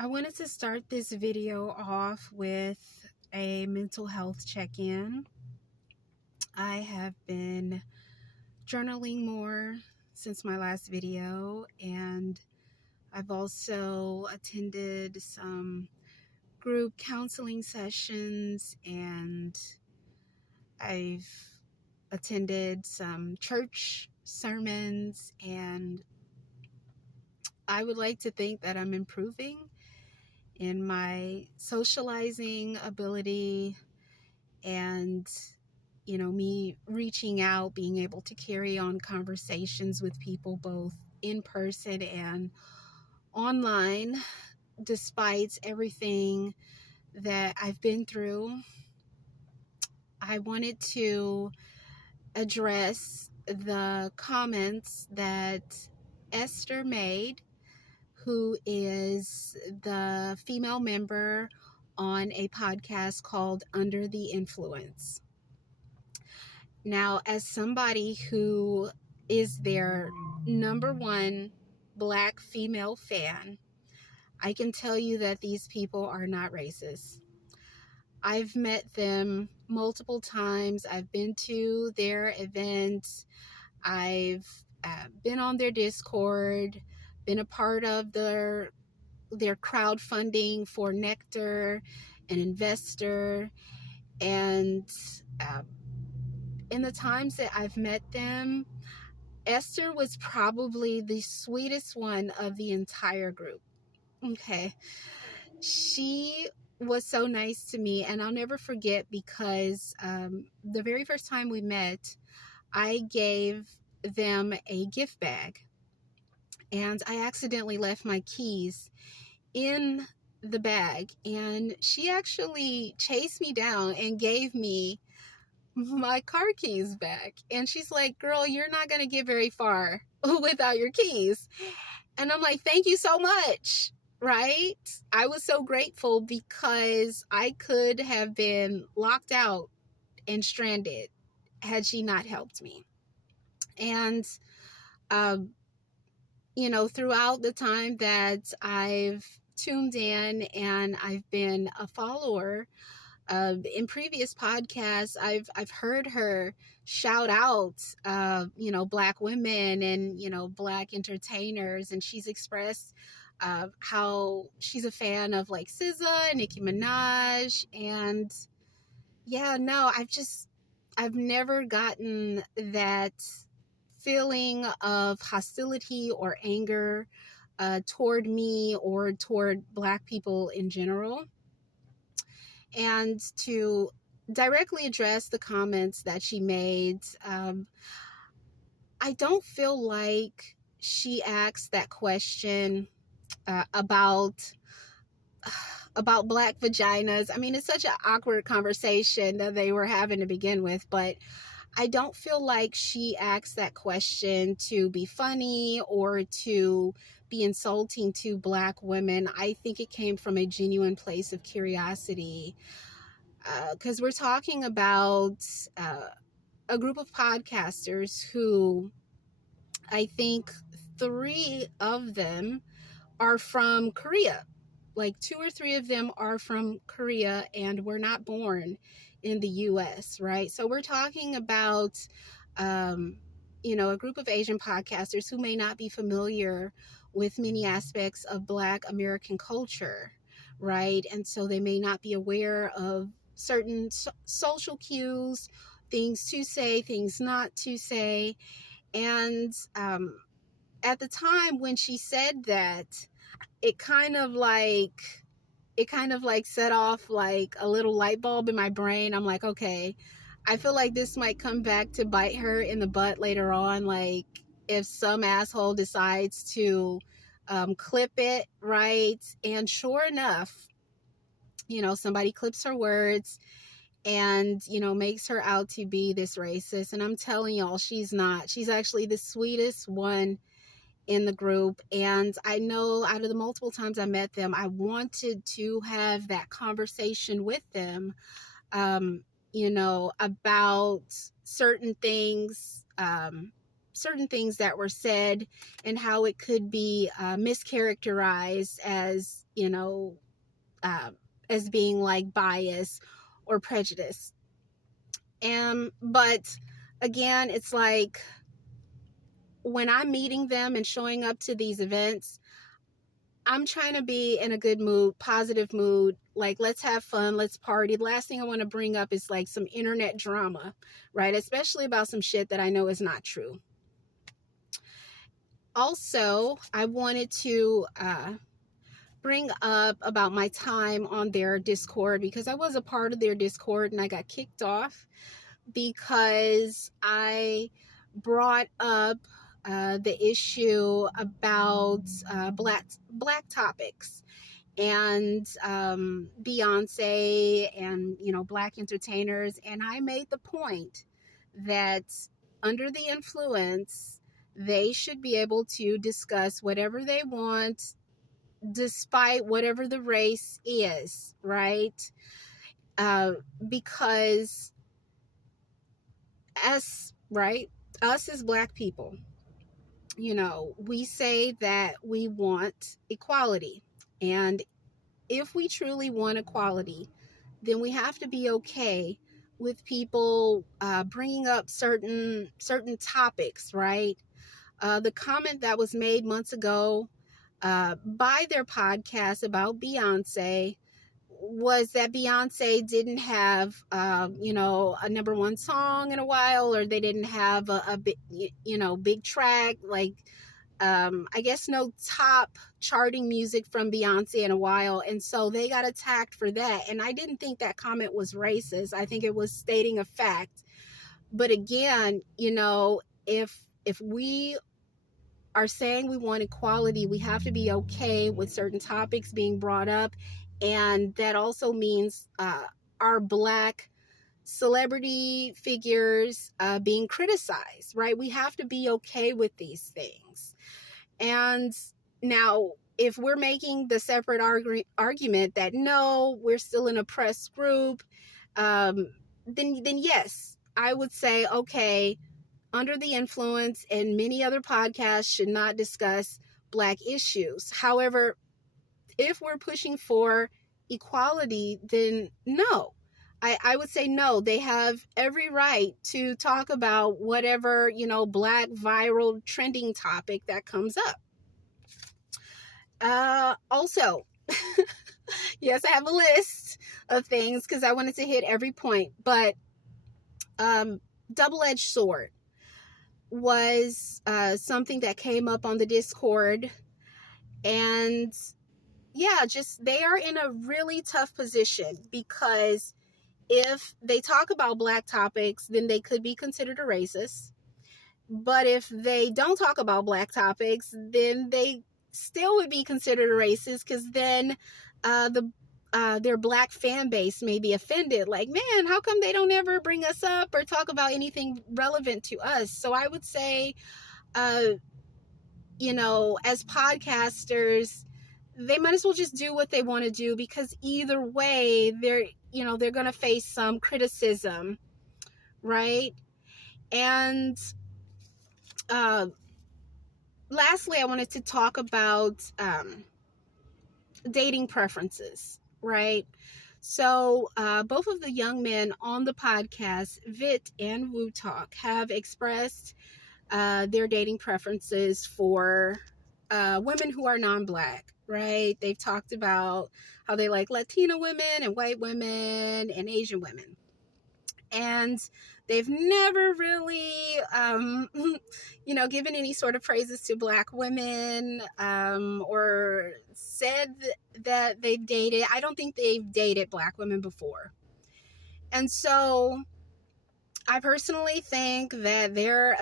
I wanted to start this video off with a mental health check-in. I have been journaling more since my last video, and I've also attended some group counseling sessions, and I've attended some church sermons, and I would like to think that I'm improving in my socializing ability and me reaching out, being able to carry on conversations with people both in person and online, despite everything that I've been through. I wanted to address the comments that Esther made, who is the female member on a podcast called Under the Influence. Now, as somebody who is their number one Black female fan, I can tell you that these people are not racist. I've met them multiple times. I've been to their events. I've been on their Discord, been a part of their crowdfunding for Nectar, an investor, and in the times that I've met them, Esther was probably the sweetest one of the entire group. Okay. She was so nice to me, and I'll never forget because the very first time we met, I gave them a gift bag, and I accidentally left my keys in the bag, and she actually chased me down and gave me my car keys back. And she's like, "Girl, you're not going to get very far without your keys." And I'm like, "Thank you so much." Right? I was so grateful because I could have been locked out and stranded had she not helped me. And, throughout the time that I've tuned in and I've been a follower, in previous podcasts, I've heard her shout out, Black women and, Black entertainers. And she's expressed how she's a fan of like SZA, Nicki Minaj. And yeah, no, I've never gotten that feeling of hostility or anger toward me or toward Black people in general. And to directly address the comments that she made, I don't feel like she asked that question about Black vaginas. I mean, it's such an awkward conversation that they were having to begin with, but I don't feel like she asked that question to be funny or to be insulting to Black women. I think it came from a genuine place of curiosity, because we're talking about a group of podcasters who I think 3 of them are from Korea. Like 2 or 3 of them are from Korea and were not born in the US, right? So we're talking about, a group of Asian podcasters who may not be familiar with many aspects of Black American culture, right? And so they may not be aware of certain social cues, things to say, things not to say. And at the time when she said that, it kind of like set off like a little light bulb in my brain. I'm like, okay, I feel like this might come back to bite her in the butt later on. Like if some asshole decides to clip it, right? And sure enough, somebody clips her words and, makes her out to be this racist. And I'm telling y'all, she's not. She's actually the sweetest one in the group. And I know out of the multiple times I met them, I wanted to have that conversation with them, about certain things, certain things that were said and how it could be mischaracterized as, uh, as being like bias or prejudice. But again, it's like when I'm meeting them and showing up to these events, I'm trying to be in a good mood, positive mood. Like, let's have fun, let's party. The last thing I want to bring up is like some internet drama, right? Especially about some shit that I know is not true. Also, I wanted to bring up about my time on their Discord, because I was a part of their Discord and I got kicked off because I brought up the issue about black topics and Beyonce and black entertainers, and I made the point that under the influence they should be able to discuss whatever they want despite whatever the race is, right? Because us as black people, we say that we want equality, and if we truly want equality, then we have to be okay with people bringing up certain topics, right? The comment that was made months ago by their podcast about Beyonce was that Beyonce didn't have, a number one song in a while, or they didn't have a big, big track. Like, I guess no top charting music from Beyonce in a while. And so they got attacked for that. And I didn't think that comment was racist. I think it was stating a fact. But again, if we are saying we want equality, we have to be okay with certain topics being brought up. And that also means our black celebrity figures being criticized, right? We have to be okay with these things. And now, if we're making the separate argument that no, we're still an oppressed group, then yes, I would say, okay, Under the Influence and many other podcasts should not discuss black issues. However, if we're pushing for equality, then no. I would say no. They have every right to talk about whatever, black viral trending topic that comes up. Also, yes, I have a list of things because I wanted to hit every point, but double-edged sword was something that came up on the Discord, and yeah, just they are in a really tough position, because if they talk about black topics, then they could be considered a racist. But if they don't talk about black topics, then they still would be considered a racist, because then their black fan base may be offended. Like, man, how come they don't ever bring us up or talk about anything relevant to us? So I would say, as podcasters, they might as well just do what they want to do, because either way, they're going to face some criticism, right? And lastly, I wanted to talk about dating preferences, right? So both of the young men on the podcast, Vit and Woo Talk, have expressed their dating preferences for women who are non-black, right? They've talked about how they like Latina women and white women and Asian women. And they've never really, given any sort of praises to black women or said that they've dated. I don't think they've dated black women before. And so I personally think that they're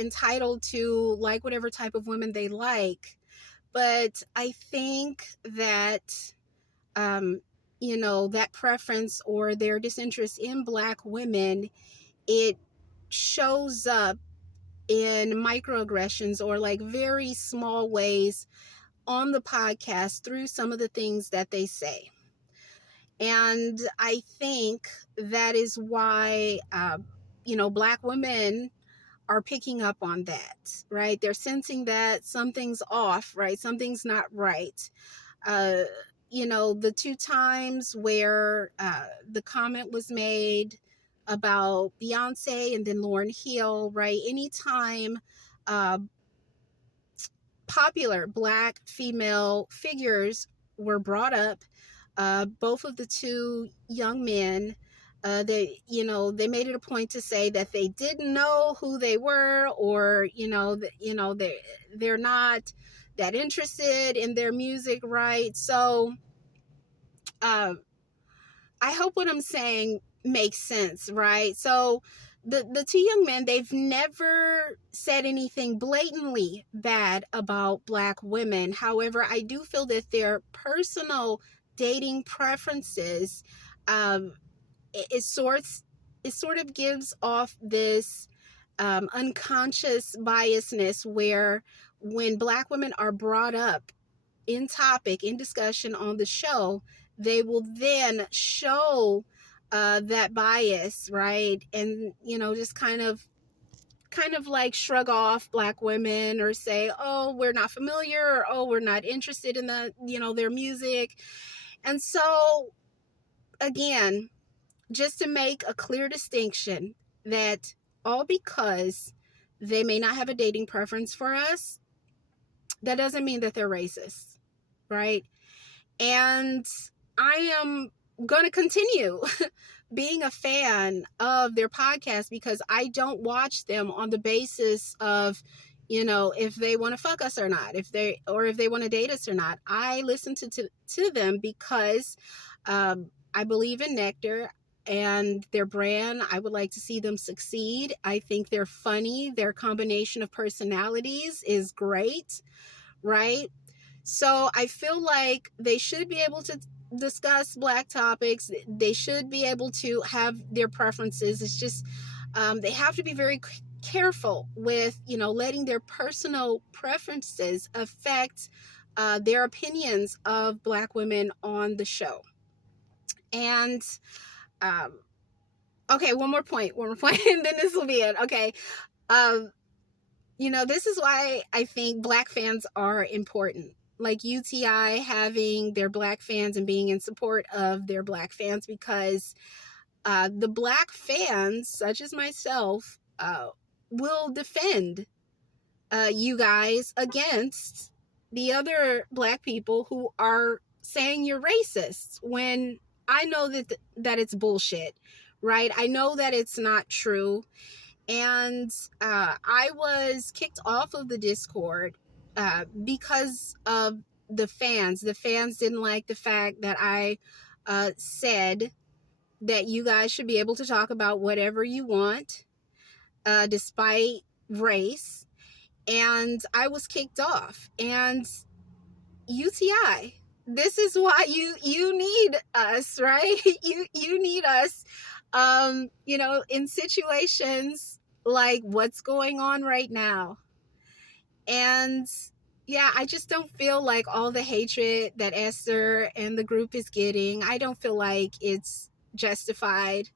entitled to like whatever type of women they like. But I think that, that preference or their disinterest in black women, it shows up in microaggressions or like very small ways on the podcast through some of the things that they say. And I think that is why, black women are picking up on that, right? They're sensing that something's off, right? Something's not right. Uh, the two times where the comment was made about Beyonce and then Lauryn Hill, right? Anytime uh, popular Black female figures were brought up, both of the two young men, they made it a point to say that they didn't know who they were, or they're not that interested in their music, right? So uh, I hope what I'm saying makes sense, right? So the two young men, they've never said anything blatantly bad about Black women. However, I do feel that their personal dating preferences, um, it sort of gives off this unconscious biasness, where when Black women are brought up in discussion on the show, they will then show that bias, right? And just kind of like shrug off Black women, or say, oh, we're not familiar, or oh, we're not interested in their music. And so again, just to make a clear distinction, that all because they may not have a dating preference for us, that doesn't mean that they're racist, right? And I am going to continue being a fan of their podcast, because I don't watch them on the basis of, if they want to fuck us or not, if they want to date us or not. I listen to them because I believe in Nectar and their brand. I would like to see them succeed. I think they're funny. Their combination of personalities is great, right? So I feel like they should be able to discuss Black topics. They should be able to have their preferences. It's just they have to be very careful with, letting their personal preferences affect their opinions of Black women on the show. And okay, one more point, and then this will be it. Okay. This is why I think Black fans are important. Like UTI having their Black fans and being in support of their Black fans, because the Black fans, such as myself, will defend you guys against the other Black people who are saying you're racist, when I know that it's bullshit, right? I know that it's not true. And I was kicked off of the Discord because of the fans. The fans didn't like the fact that I said that you guys should be able to talk about whatever you want, despite race. And I was kicked off. And UTI, this is why you need us, right? You need us, in situations like what's going on right now. And yeah, I just don't feel like all the hatred that Esther and the group is getting, I don't feel like it's justified.